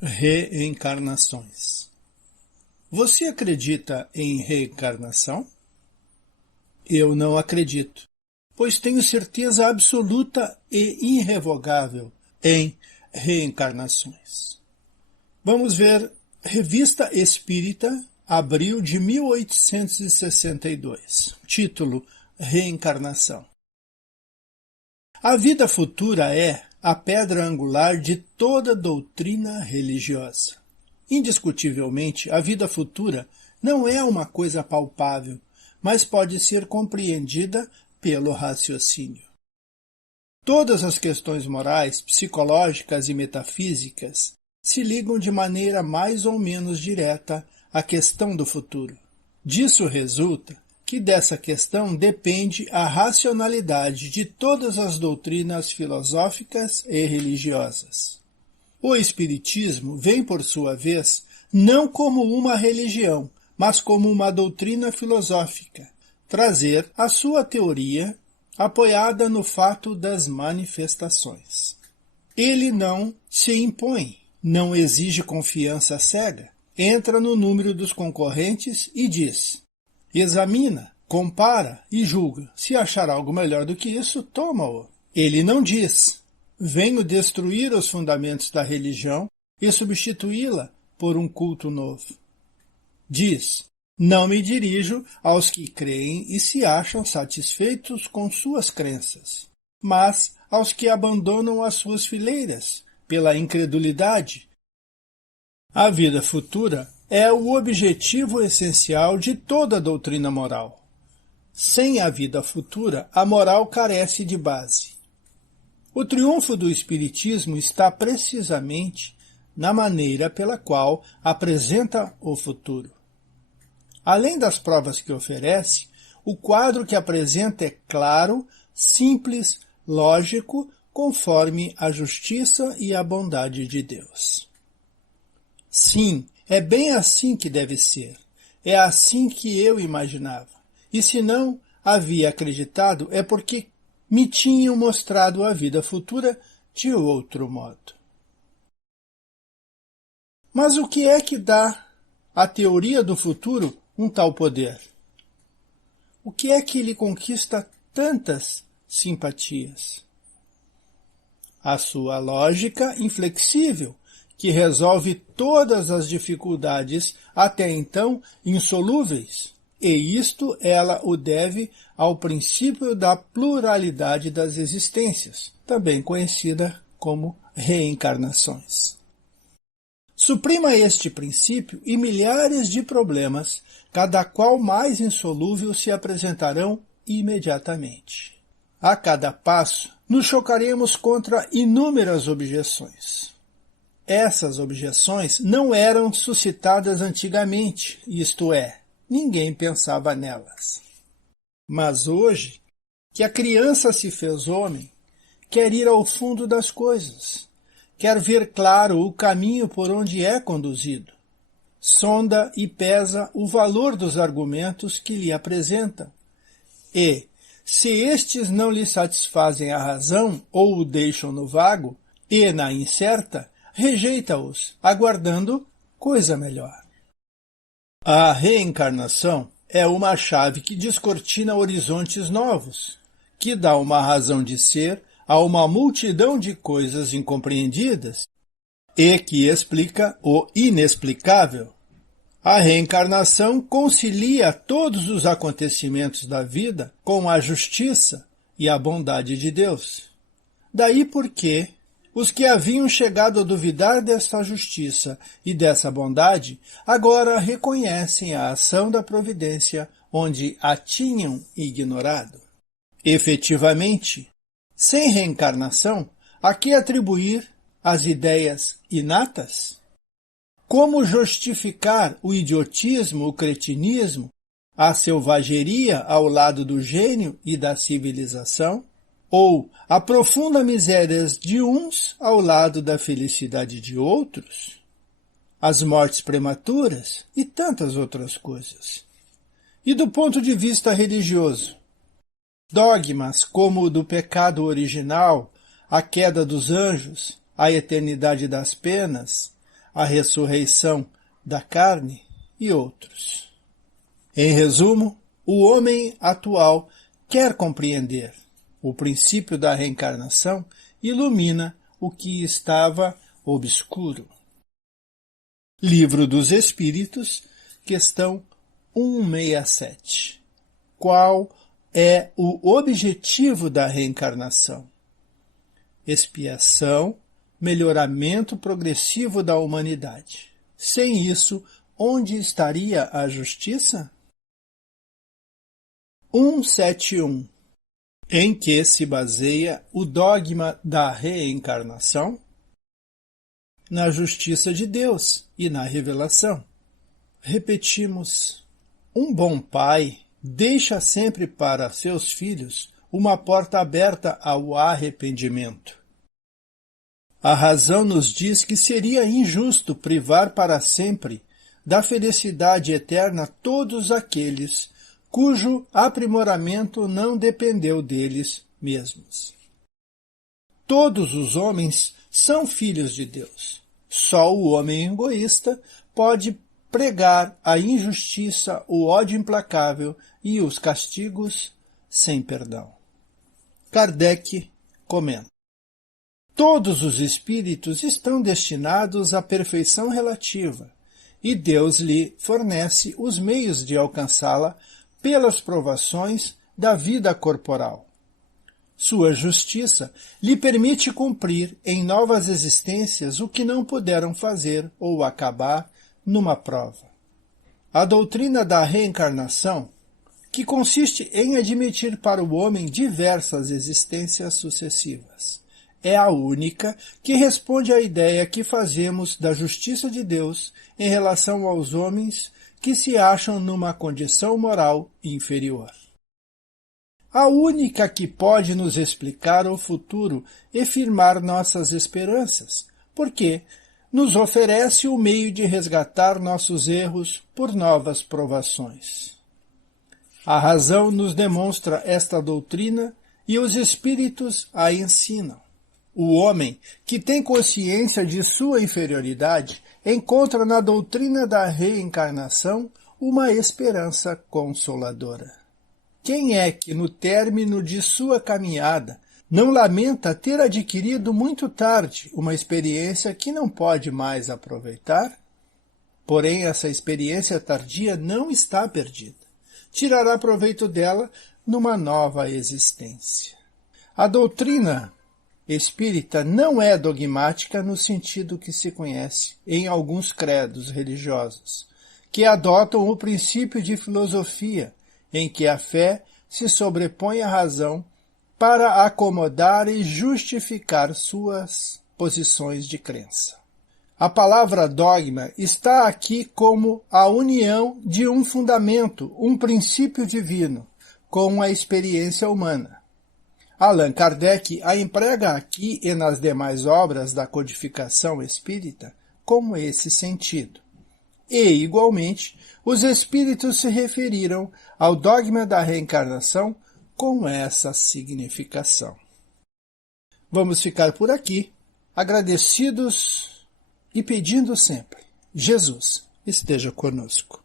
Reencarnações. Você acredita em reencarnação? Eu não acredito, pois tenho certeza absoluta e irrevogável em reencarnações. Vamos ver Revista Espírita, abril de 1862. Título: Reencarnação. A vida futura é a pedra angular de toda doutrina religiosa. Indiscutivelmente, a vida futura não é uma coisa palpável, mas pode ser compreendida pelo raciocínio. Todas as questões morais, psicológicas e metafísicas se ligam de maneira mais ou menos direta à questão do futuro. Disso resulta que dessa questão depende a racionalidade de todas as doutrinas filosóficas e religiosas. O Espiritismo vem, por sua vez, não como uma religião, mas como uma doutrina filosófica, trazer a sua teoria apoiada no fato das manifestações. Ele não se impõe, não exige confiança cega, entra no número dos concorrentes e diz: examina, compara e julga. Se achar algo melhor do que isso, toma-o. Ele não diz: venho destruir os fundamentos da religião e substituí-la por um culto novo. Diz: não me dirijo aos que creem e se acham satisfeitos com suas crenças, mas aos que abandonam as suas fileiras pela incredulidade. A vida futura é o objetivo essencial de toda a doutrina moral. Sem a vida futura, a moral carece de base. O triunfo do Espiritismo está precisamente na maneira pela qual apresenta o futuro. Além das provas que oferece, o quadro que apresenta é claro, simples, lógico, conforme a justiça e a bondade de Deus. Sim, é bem assim que deve ser. É assim que eu imaginava. E se não havia acreditado, é porque me tinham mostrado a vida futura de outro modo. Mas o que é que dá à teoria do futuro um tal poder? O que é que lhe conquista tantas simpatias? A sua lógica inflexível, que resolve todas as dificuldades até então insolúveis, e isto ela o deve ao princípio da pluralidade das existências, também conhecida como reencarnações. Suprima este princípio e milhares de problemas, cada qual mais insolúvel, se apresentarão imediatamente. A cada passo, nos chocaremos contra inúmeras objeções. Essas objeções não eram suscitadas antigamente, isto é, ninguém pensava nelas. Mas hoje, que a criança se fez homem, quer ir ao fundo das coisas, quer ver claro o caminho por onde é conduzido, sonda e pesa o valor dos argumentos que lhe apresentam, e, se estes não lhe satisfazem a razão ou o deixam no vago e na incerta, rejeita-os, aguardando coisa melhor. A reencarnação é uma chave que descortina horizontes novos, que dá uma razão de ser a uma multidão de coisas incompreendidas e que explica o inexplicável. A reencarnação concilia todos os acontecimentos da vida com a justiça e a bondade de Deus. Daí porque os que haviam chegado a duvidar desta justiça e dessa bondade, agora reconhecem a ação da providência onde a tinham ignorado. Efetivamente, sem reencarnação, a que atribuir as ideias inatas? Como justificar o idiotismo, o cretinismo, a selvageria ao lado do gênio e da civilização? Ou a profunda miséria de uns ao lado da felicidade de outros? As mortes prematuras e tantas outras coisas. E do ponto de vista religioso? Dogmas como o do pecado original, a queda dos anjos, a eternidade das penas, a ressurreição da carne e outros. Em resumo, o homem atual quer compreender. O princípio da reencarnação ilumina o que estava obscuro. Livro dos Espíritos, questão 167. Qual é o objetivo da reencarnação? Expiação, melhoramento progressivo da humanidade. Sem isso, onde estaria a justiça? 171. Em que se baseia o dogma da reencarnação? Na justiça de Deus e na revelação. Repetimos: um bom pai deixa sempre para seus filhos uma porta aberta ao arrependimento. A razão nos diz que seria injusto privar para sempre da felicidade eterna todos aqueles cujo aprimoramento não dependeu deles mesmos. Todos os homens são filhos de Deus. Só o homem egoísta pode pregar a injustiça, o ódio implacável e os castigos sem perdão. Kardec comenta: todos os espíritos estão destinados à perfeição relativa, e Deus lhe fornece os meios de alcançá-la pelas provações da vida corporal. Sua justiça lhe permite cumprir em novas existências o que não puderam fazer ou acabar numa prova. A doutrina da reencarnação, que consiste em admitir para o homem diversas existências sucessivas, é a única que responde à ideia que fazemos da justiça de Deus em relação aos homens que se acham numa condição moral inferior. A única que pode nos explicar o futuro e firmar nossas esperanças, porque nos oferece o meio de resgatar nossos erros por novas provações. A razão nos demonstra esta doutrina e os espíritos a ensinam. O homem que tem consciência de sua inferioridade encontra na doutrina da reencarnação uma esperança consoladora. Quem é que, no término de sua caminhada, não lamenta ter adquirido muito tarde uma experiência que não pode mais aproveitar? Porém, essa experiência tardia não está perdida. Tirará proveito dela numa nova existência. A doutrina espírita não é dogmática no sentido que se conhece em alguns credos religiosos, que adotam o princípio de filosofia, em que a fé se sobrepõe à razão para acomodar e justificar suas posições de crença. A palavra dogma está aqui como a união de um fundamento, um princípio divino, com a experiência humana. Allan Kardec a emprega aqui e nas demais obras da codificação espírita com esse sentido. E, igualmente, os espíritos se referiram ao dogma da reencarnação com essa significação. Vamos ficar por aqui, agradecidos e pedindo sempre: Jesus esteja conosco.